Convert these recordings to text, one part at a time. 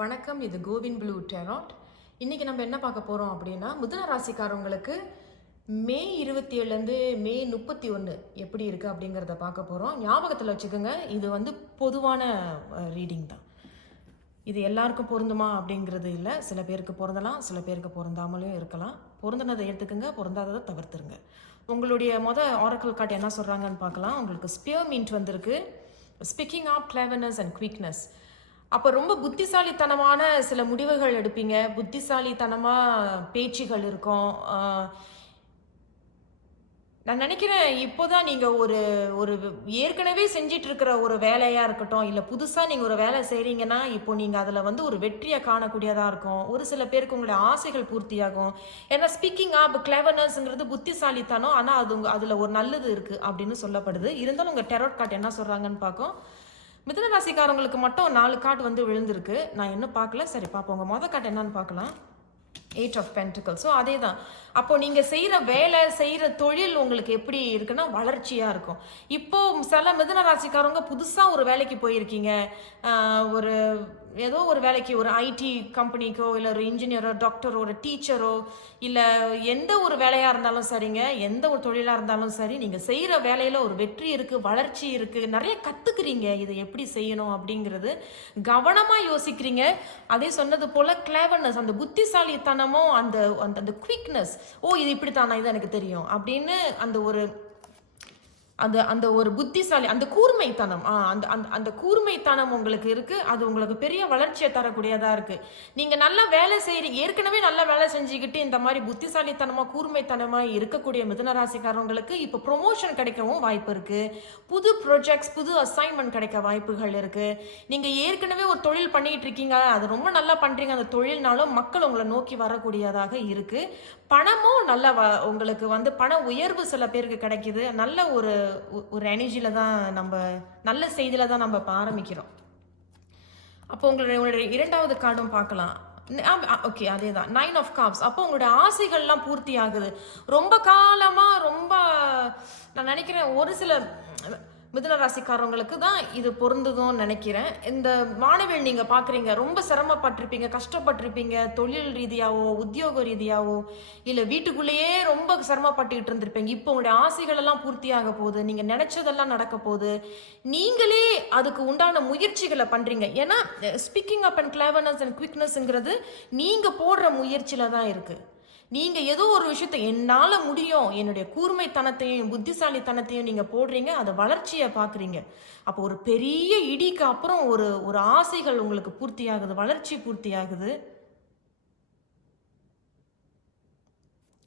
வணக்கம் இது CoWIN blue tarot. இன்றைக்கி நம்ம என்ன பார்க்க போகிறோம் அப்படின்னா மிதுன ராசிக்காரவங்களுக்கு மே இருபத்தி ஏழுலேருந்து மே முப்பத்தி ஒன்று எப்படி இருக்குது அப்படிங்கிறத பார்க்க போகிறோம் ஞாபகத்தில் வச்சுக்கோங்க இது வந்து பொதுவான ரீடிங் தான். இது எல்லாருக்கும் பொருந்துமா அப்படிங்கிறது இல்லை. சில பேருக்கு பொருந்தலாம் சில பேருக்கு பொருந்தாமலும் இருக்கலாம். பொருந்தினதை எடுத்துக்கோங்க பொருந்தாததை தவிர்த்துருங்க. உங்களுடைய மொதல் ஆரக்கல் காட்டு என்ன சொல்கிறாங்கன்னு பார்க்கலாம். உங்களுக்கு ஸ்பியர் மீன்ட் வந்திருக்கு. Speaking of cleverness and quickness அப்போ ரொம்ப புத்திசாலித்தனமான சில முடிவுகள் எடுப்பீங்க. புத்திசாலித்தனமாக பேச்சுகள் இருக்கும். நான் நினைக்கிறேன் இப்போதான் நீங்கள் ஒரு ஒரு ஏற்கனவே செஞ்சிட்டு இருக்கிற ஒரு வேலையாக இருக்கட்டும் இல்லை புதுசாக நீங்கள் ஒரு வேலை செய்கிறீங்கன்னா இப்போ நீங்கள் அதில் வந்து ஒரு வெற்றியை காணக்கூடியதாக இருக்கும். ஒரு சில பேருக்கு உங்களுடைய ஆசைகள் பூர்த்தியாகும். ஏன்னா ஸ்பீக்கிங் ஆப் கிளவர்னஸ்ங்கிறது புத்திசாலித்தனம். ஆனால் அது அதில் ஒரு நல்லது இருக்குது அப்படின்னு சொல்லப்படுது. இருந்தாலும் உங்கள் டெரோட் கார்ட் என்ன சொல்கிறாங்கன்னு பார்க்கும் மிதன ராசிக்காரங்களுக்கு மட்டும் நாலு கார்டு வந்து விழுந்திருக்கு. நான் இன்னும் பார்க்கல. சரி பார்ப்போங்க மொதல் கார்டு என்னன்னு பார்க்கலாம். எயிட் ஆஃப் பென்டிக்கல் ஸோ அதே தான் அப்போ நீங்கள் செய்கிற வேலை செய்கிற தொழில் உங்களுக்கு எப்படி இருக்குன்னா வளர்ச்சியாக இருக்கும். இப்போ சில மிதன ராசிக்காரங்க புதுசாக ஒரு வேலைக்கு போயிருக்கீங்க. ஒரு ஏதோ ஒரு வேலைக்கு ஒரு ஐடி கம்பெனிக்கோ இல்லை ஒரு இன்ஜினியரோ டாக்டரோ ஒரு டீச்சரோ இல்லை எந்த ஒரு வேலையாக இருந்தாலும் சரிங்க எந்த ஒரு தொழிலாக இருந்தாலும் சரி நீங்கள் செய்கிற வேலையில் ஒரு வெற்றி இருக்குது வளர்ச்சி இருக்குது நிறைய கற்றுக்குறீங்க இதை எப்படி செய்யணும் அப்படிங்கிறது கவனமாக யோசிக்கிறீங்க. அதே சொன்னது போல் கிளேவர்னஸ் அந்த புத்திசாலித்தனமும் அந்த அந்த அந்த குவிக்னஸ் ஓ இது இப்படி தானா இது எனக்கு தெரியும் அப்படின்னு அந்த ஒரு அந்த அந்த ஒரு புத்திசாலி அந்த கூர்மைத்தனம் ஆ அந்த அந்த அந்த கூர்மைத்தனம் உங்களுக்கு இருக்குது அது உங்களுக்கு பெரிய வளர்ச்சியை தரக்கூடியதாக இருக்குது நீங்கள் நல்லா வேலை செய்கிற ஏற்கனவே நல்லா வேலை செஞ்சுக்கிட்டு இந்த மாதிரி புத்திசாலித்தனமாக கூர்மைத்தனமாக இருக்கக்கூடிய மிதனராசிக்காரவங்களுக்கு இப்போ ப்ரொமோஷன் கிடைக்கவும் வாய்ப்பு இருக்குது புது ப்ரொஜெக்ட்ஸ் புது அசைன்மெண்ட் கிடைக்க வாய்ப்புகள் இருக்குது நீங்கள் ஏற்கனவே ஒரு தொழில் பண்ணிகிட்டு இருக்கீங்க. அது ரொம்ப நல்லா பண்ணுறீங்க அந்த தொழில்னாலும் மக்கள் உங்களை நோக்கி வரக்கூடியதாக இருக்குது பணமும் நல்லா வ- உங்களுக்கு வந்து பண உயர்வு சில பேருக்கு கிடைக்கிது. நல்ல ஒரு ஒரு எனர்ஜியில தான் நம்ம நல்ல செய்தியில தான் நம்ம இப்போ ஆரம்பிக்கிறோம். அப்போ உங்களுடைய உங்களுடைய இரண்டாவது கார்டும் பார்க்கலாம். ஓகே அதே தான் நைன் ஆஃப் காப்ஸ் அப்போ உங்களுடைய ஆசைகள்லாம் பூர்த்தி ஆகுது ரொம்ப காலமா ரொம்ப நான் நினைக்கிறேன் ஒரு சில மிதுன ராசிக்காரவங்களுக்கு தான் இது பொருந்துதும்னு நினைக்கிறேன். இந்த மாணவியல் நீங்க பாக்குறீங்க ரொம்ப சிரமப்பட்டிருப்பீங்க கஷ்டப்பட்டிருப்பீங்க தொழில் ரீதியாவோ உத்தியோக ரீதியாவோ இல்ல வீட்டுக்குள்ளேயே ரொம்ப சிரமப்பட்டுக்கிட்டு இருந்திருப்பீங்க. இப்போ உங்களுடைய ஆசைகள் எல்லாம் பூர்த்தியாக போகுது நீங்க நினைச்சதெல்லாம் நடக்க போகுது. நீங்களே அதுக்கு உண்டான முயற்சிகளை பண்றீங்க. ஏன்னா speaking up and cleverness and குவிக்னஸ்ங்கிறது நீங்க போடுற முயற்சியில தான் இருக்கு. நீங்கள் ஏதோ ஒரு விஷயத்த என்னால் முடியும் என்னுடைய கூர்மைத்தனத்தையும் புத்திசாலித்தனத்தையும் நீங்கள் போடுறீங்க அதை வளர்ச்சியை பார்க்குறீங்க அப்போ ஒரு பெரிய இடிக்கு அப்புறம் ஒரு ஒரு ஆசைகள் உங்களுக்கு பூர்த்தி ஆகுது வளர்ச்சி பூர்த்தி ஆகுது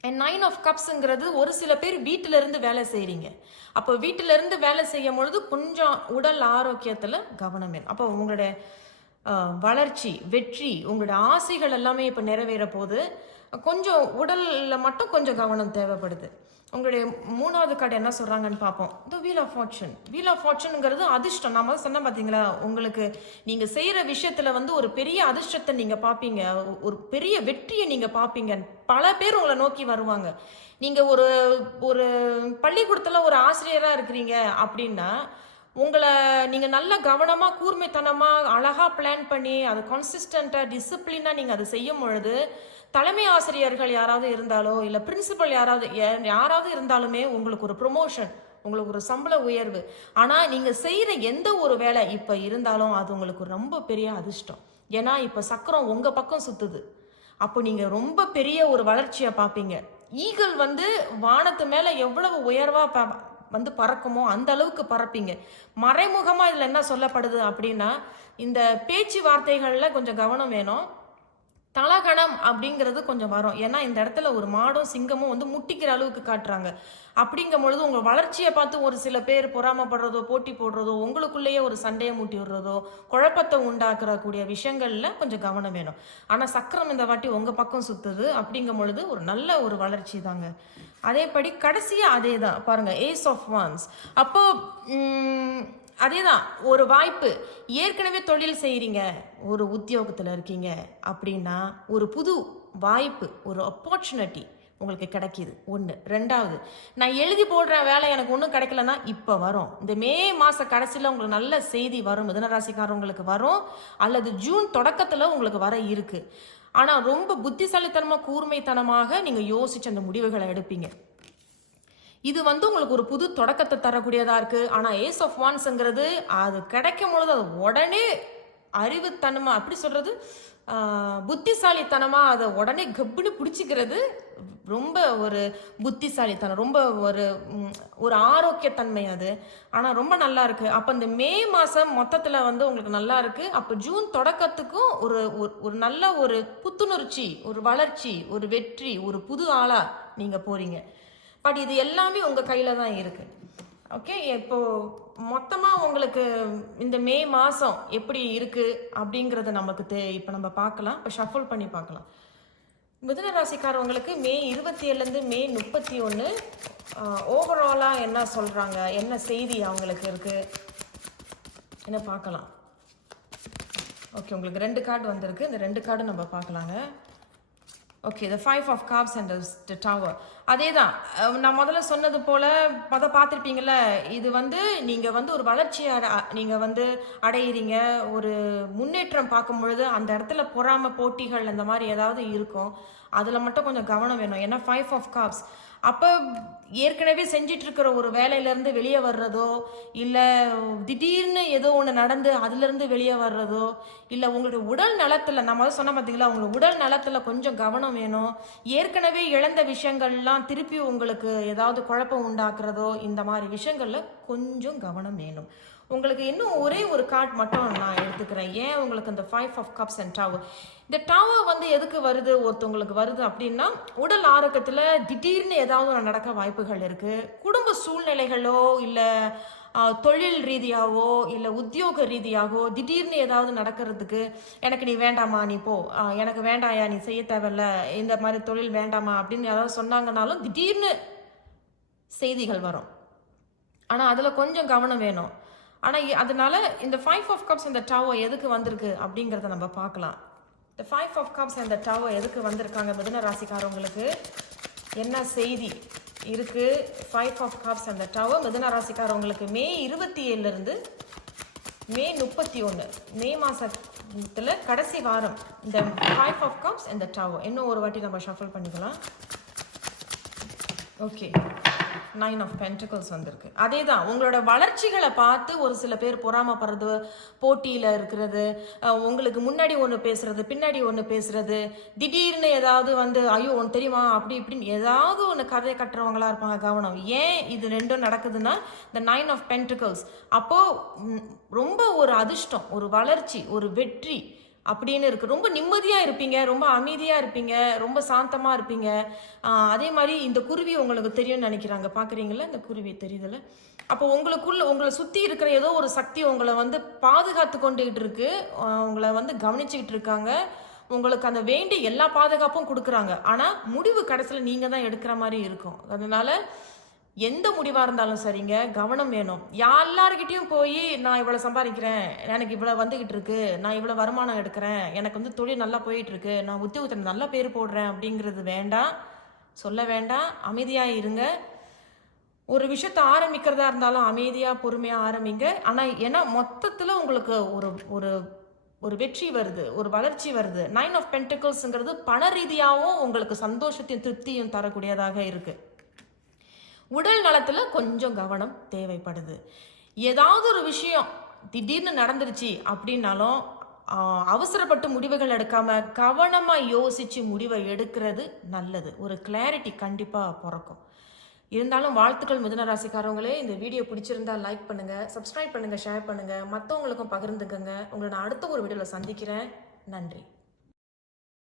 நைன் ஆஃப் கப்ஸுங்கிறது ஒரு சில பேர் வீட்டிலிருந்து வேலை செய்கிறீங்க அப்போ வீட்டிலிருந்து வேலை செய்யும் பொழுது கொஞ்சம் உடல் ஆரோக்கியத்தில் கவனம் வேணும். அப்போ உங்களுடைய வளர்ச்சி வெற்றி உங்களுடைய ஆசைகள் எல்லாமே இப்போ நிறைவேற போது கொஞ்சம் உடலில் மட்டும் கொஞ்சம் கவனம் தேவைப்படுது. உங்களுடைய மூணாவது கார்டு என்ன சொல்கிறாங்கன்னு பார்ப்போம். The wheel of fortune wheel of ஃபார்ச்சூனுங்கிறது அதிர்ஷ்டம். நான் சொன்னேன் பார்த்தீங்களா உங்களுக்கு நீங்கள் செய்கிற விஷயத்தில் வந்து ஒரு பெரிய அதிர்ஷ்டத்தை நீங்கள் பார்ப்பீங்க. ஒரு பெரிய வெற்றியை நீங்கள் பார்ப்பீங்க. பல பேர் உங்களை நோக்கி வருவாங்க. நீங்கள் ஒரு ஒரு பள்ளிக்கூடத்தில் ஒரு ஆசிரியராக இருக்கிறீங்க அப்படின்னா உங்களை நீங்கள் நல்ல கவனமாக கூர்மைத்தனமாக அழகாக பிளான் பண்ணி அது கன்சிஸ்டண்ட்டாக டிசிப்ளினாக நீங்கள் அதை செய்யும் பொழுது தலைமை ஆசிரியர்கள் யாராவது இருந்தாலோ இல்லை பிரின்சிபல் யாராவது யாராவது இருந்தாலுமே உங்களுக்கு ஒரு ப்ரொமோஷன் உங்களுக்கு ஒரு சம்பள உயர்வு. ஆனால் நீங்கள் செய்கிற எந்த ஒரு வேலை இப்போ இருந்தாலும் அது உங்களுக்கு ரொம்ப பெரிய அதிர்ஷ்டம். ஏன்னா இப்போ சக்கரம் உங்கள் பக்கம் சுற்றுது அப்போ நீங்கள் ரொம்ப பெரிய ஒரு வளர்ச்சியை பார்ப்பீங்க. ஈகிள் வந்து வானத்து மேலே எவ்வளவு உயர்வாக வந்து பறக்குமோ? அந்த அளவுக்கு பறப்பீங்க. மறைமுகமாக இதில் என்ன சொல்லப்படுது அப்படின்னா இந்த பேச்சுவார்த்தைகள்ல கொஞ்சம் கவனம் வேணும். தலகணம் அப்படிங்கிறது கொஞ்சம் வரும். ஏன்னா இந்த இடத்துல ஒரு மாடும் சிங்கமும் வந்து முட்டிக்கிற அளவுக்கு காட்டுறாங்க. அப்படிங்கும் பொழுது உங்கள் வளர்ச்சியை பார்த்து ஒரு சில பேர் பொறாமப்படுறதோ போட்டி போடுறதோ உங்களுக்குள்ளேயே ஒரு சண்டையை மூட்டி விடுறதோ குழப்பத்தை உண்டாக்குறக்கூடிய விஷயங்களில் கொஞ்சம் கவனம் வேணும். ஆனால் சக்கரம் இந்த வாட்டி உங்கள் பக்கம் சுற்றுது அப்படிங்கும் பொழுது ஒரு நல்ல ஒரு வளர்ச்சி தாங்க. அதேபடி கடைசியாக அதே தான் பாருங்கள் ஏஸ் ஆஃப் வான்ஸ் அப்போது அதே அதேதான் ஒரு வாய்ப்பு. ஏற்கனவே தொழில் செய்கிறீங்க ஒரு உத்தியோகத்தில் இருக்கீங்க அப்படின்னா ஒரு புது வாய்ப்பு ஒரு ஆப்பர்ச்சுனிட்டி உங்களுக்கு கிடைக்கிது. ஒன்று ரெண்டாவது நான் எழுதி போடுற வேலை எனக்கு ஒன்றும் கிடைக்கலன்னா இப்போ வரும். இந்த மே மாத கடைசியில் உங்களுக்கு நல்ல செய்தி வரும். மிதனராசிக்காரவங்களுக்கு வரும். அல்லது ஜூன் தொடக்கத்தில் உங்களுக்கு வர இருக்குது ஆனால் ரொம்ப புத்திசாலித்தனமாக கூர்மைத்தனமாக நீங்கள் யோசிச்சு அந்த முடிவுகளை எடுப்பீங்க. இது வந்து உங்களுக்கு ஒரு புது தொடக்கத்தை தரக்கூடியதா இருக்கு. ஆனா ஏஸ் ஆஃப் வான்ஸுங்கிறது அது கிடைக்கும் பொழுது அது உடனே அறிவுத்தனமா அப்படி சொல்றது? புத்திசாலித்தனமாக புத்திசாலித்தனமா அதை உடனே கப்புன்னு பிடிச்சிக்கிறது ரொம்ப ஒரு புத்திசாலித்தனம் ரொம்ப ஒரு ஒரு ஆரோக்கியத்தன்மை அது. ஆனால் ரொம்ப நல்லா இருக்கு. அப்போ இந்த மே மாதம் மொத்தத்தில் வந்து உங்களுக்கு நல்லா இருக்கு. அப்போ ஜூன் தொடக்கத்துக்கும் ஒரு ஒரு- ஒரு நல்ல ஒரு புத்துணர்ச்சி ஒரு வளர்ச்சி ஒரு வெற்றி ஒரு புது ஆளா நீங்க போறீங்க. பட் இது எல்லாமே உங்கள் கையில் தான் இருக்குது ஓகே இப்போது மொத்தமாக உங்களுக்கு இந்த மே மாதம் எப்படி இருக்குது அப்படிங்கிறத நமக்கு தே இப்போ நம்ம பார்க்கலாம். இப்போ ஷஃபுல் பண்ணி பார்க்கலாம். மிதுன ராசிக்காரவங்களுக்கு மே இருபத்தி ஏழுலேருந்து மே முப்பத்தி ஒன்று ஓவராலாக என்ன சொல்கிறாங்க என்ன செய்தி அவங்களுக்கு இருக்குது என்ன பார்க்கலாம்? ஓகே உங்களுக்கு ரெண்டு கார்டு வந்திருக்கு. இந்த ரெண்டு கார்டும் நம்ம பார்க்கலாங்க. Okay the five of cups and the tower அதே தான் நான் முதல்ல சொன்னது போல் அதை பார்த்துருப்பீங்கள்ல இது வந்து நீங்கள் வந்து ஒரு வளர்ச்சி அட நீங்கள் வந்து அடையிறீங்க. ஒரு முன்னேற்றம் பார்க்கும் பொழுது அந்த இடத்துல பொறாமல் போட்டிகள் அந்த மாதிரி ஏதாவது இருக்கும். அதில் மட்டும் கொஞ்சம் கவனம் வேணும். ஏன்னா ஃபைவ் ஆஃப் காப்ஸ் அப்போ ஏற்கனவே செஞ்சிட்டு இருக்கிற ஒரு வேலையிலேருந்து வெளியே வர்றதோ இல்லை திடீர்னு ஏதோ ஒன்று நடந்து அதுலேருந்து வெளியே வர்றதோ இல்லை உங்களுடைய உடல் நலத்தில் நம்ம அதை சொன்ன பார்த்தீங்களா உங்களோட உடல் நலத்தில் கொஞ்சம் கவனம் வேணும். ஏற்கனவே இழந்த விஷயங்கள்லாம் திருப்பி உங்களுக்கு ஏதாவது குழப்பம் உண்டாக்குறதோ இந்த மாதிரி விஷயங்களில் கொஞ்சம் கவனம் வேணும். உங்களுக்கு இன்னும் ஒரே ஒரு கார்ட் மட்டும் நான் எடுத்துக்கிறேன். ஏன் உங்களுக்கு இந்த five of cups and tower இந்த டவர் வந்து எதுக்கு வருது? ஒருத்தவங்களுக்கு வருது அப்படின்னா உடல் ஆரோக்கியத்தில் திடீர்னு ஏதாவது நடக்க வாய்ப்புகள் இருக்குது குடும்ப சூழ்நிலைகளோ இல்லை தொழில் ரீதியாகவோ இல்லை உத்தியோக ரீதியாகவோ திடீர்னு ஏதாவது நடக்கிறதுக்கு எனக்கு நீ வேண்டாமா நீ போ. எனக்கு வேண்டாயா நீ செய்ய தேவையில்ல. இந்த மாதிரி தொழில் வேண்டாமா அப்படின்னு யாராவது சொன்னாங்கனாலும் திடீர்னு செய்திகள் வரும். ஆனால் அதில் கொஞ்சம் கவனம் வேணும். ஆனால் அதனால இந்த ஃபைவ் ஆஃப் கப்ஸ் இந்த டவர் எதுக்கு வந்திருக்கு அப்படிங்கிறத நம்ம பார்க்கலாம். இந்த ஃபைவ் ஆஃப் கப்ஸ் அந்த டவர் எதுக்கு வந்திருக்காங்க மிதுன ராசிக்காரவங்களுக்கு என்ன செய்தி இருக்கு? ஃபைவ் ஆஃப் கப்ஸ் அந்த டவர் மிதுன ராசிக்காரவங்களுக்கு மே இருபத்தி ஏழுலேருந்து மே முப்பத்தி ஒன்று மே மாதத்தில் கடைசி வாரம் இந்த ஃபைவ் ஆஃப் கப்ஸ் இந்த டவர் இன்னும் ஒரு வாட்டி நம்ம ஷஃபல் பண்ணிக்கலாம். ஓகே நைன் ஆஃப் பென்டிகல்ஸ் வந்திருக்கு. அதே தான் உங்களோட வளர்ச்சிகளை பார்த்து ஒரு சில பேர் பொறாமப்படுறது போட்டியில் இருக்கிறது உங்களுக்கு முன்னாடி ஒன்று பேசுறது பின்னாடி ஒன்று பேசுறது திடீர்னு ஏதாவது வந்து ஐயோ ஒன்று தெரியுமா? அப்படி இப்படின்னு ஏதாவது ஒன்று கதை கட்டுறவங்களா இருப்பாங்க கவனம். ஏன் இது ரெண்டும் நடக்குதுன்னா இந்த நைன் ஆஃப் பென்டிகல்ஸ் அப்போது ரொம்ப ஒரு அதிர்ஷ்டம் ஒரு வளர்ச்சி ஒரு வெற்றி அப்படின்னு இருக்கு. ரொம்ப நிம்மதியாக இருப்பீங்க ரொம்ப அமைதியாக இருப்பீங்க ரொம்ப சாந்தமாக இருப்பீங்க. அதே மாதிரி இந்த குருவி உங்களுக்கு தெரியும்னு நினைக்கிறாங்க. பார்க்குறீங்களா இந்த குருவி தெரியுதுல்ல? அப்போ உங்களுக்குள்ள உங்களை சுற்றி இருக்கிற ஏதோ ஒரு சக்தி உங்களை வந்து பாதுகாத்து கொண்டுகிட்டு இருக்கு. உங்களை வந்து கவனிச்சுக்கிட்டு இருக்காங்க. உங்களுக்கு அந்த வேண்டிய எல்லா பாதுகாப்பும் கொடுக்குறாங்க. ஆனால் முடிவு கடைசியில் நீங்கள் தான் எடுக்கிற மாதிரி இருக்கும். அதனால எந்த முடிவாக இருந்தாலும் சரிங்க கவனம் வேணும். எல்லார்கிட்டயும் போய் நான் இவ்வளோ சம்பாதிக்கிறேன் எனக்கு இவ்வளோ வந்துக்கிட்டு இருக்கு நான் இவ்வளோ வருமானம் எடுக்கிறேன் எனக்கு வந்து தொழில் நல்லா போயிட்டு இருக்கு நான் உத்தியோகத்தில் நல்ல பேர் போடுறேன் அப்படிங்கிறது வேண்டாம். சொல்ல வேண்டாம். அமைதியாக இருங்க. ஒரு விஷயத்தை ஆரம்பிக்கிறதா இருந்தாலும் அமைதியாக பொறுமையாக ஆரம்பிங்க. ஆனால் ஏன்னா மொத்தத்தில் உங்களுக்கு ஒரு ஒரு ஒரு வெற்றி வருது ஒரு வளர்ச்சி வருது. நைன் ஆஃப் பென்டிகல்ஸுங்கிறது பண ரீதியாகவும் உங்களுக்கு சந்தோஷத்தையும் திருப்தியும் தரக்கூடியதாக இருக்குது உடல் நலத்தில் கொஞ்சம் கவனம் தேவைப்படுது. ஏதாவது ஒரு விஷயம் திடீர்னு நடந்துருச்சு அப்படின்னாலும் அவசரப்பட்டு முடிவுகள் எடுக்காம கவனமாக யோசித்து முடிவை எடுக்கிறது நல்லது. ஒரு கிளாரிட்டி கண்டிப்பாக பிறக்கும். இருந்தாலும் வாழ்த்துக்கள் மிதுன ராசிக்காரவங்களே இந்த வீடியோ பிடிச்சிருந்தா லைக் பண்ணுங்க சப்ஸ்கிரைப் பண்ணுங்க ஷேர் பண்ணுங்க மற்றவங்களுக்கும் பகிர்ந்துக்கங்க. உங்களை நான் அடுத்த ஒரு வீடியோவில் சந்திக்கிறேன். நன்றி.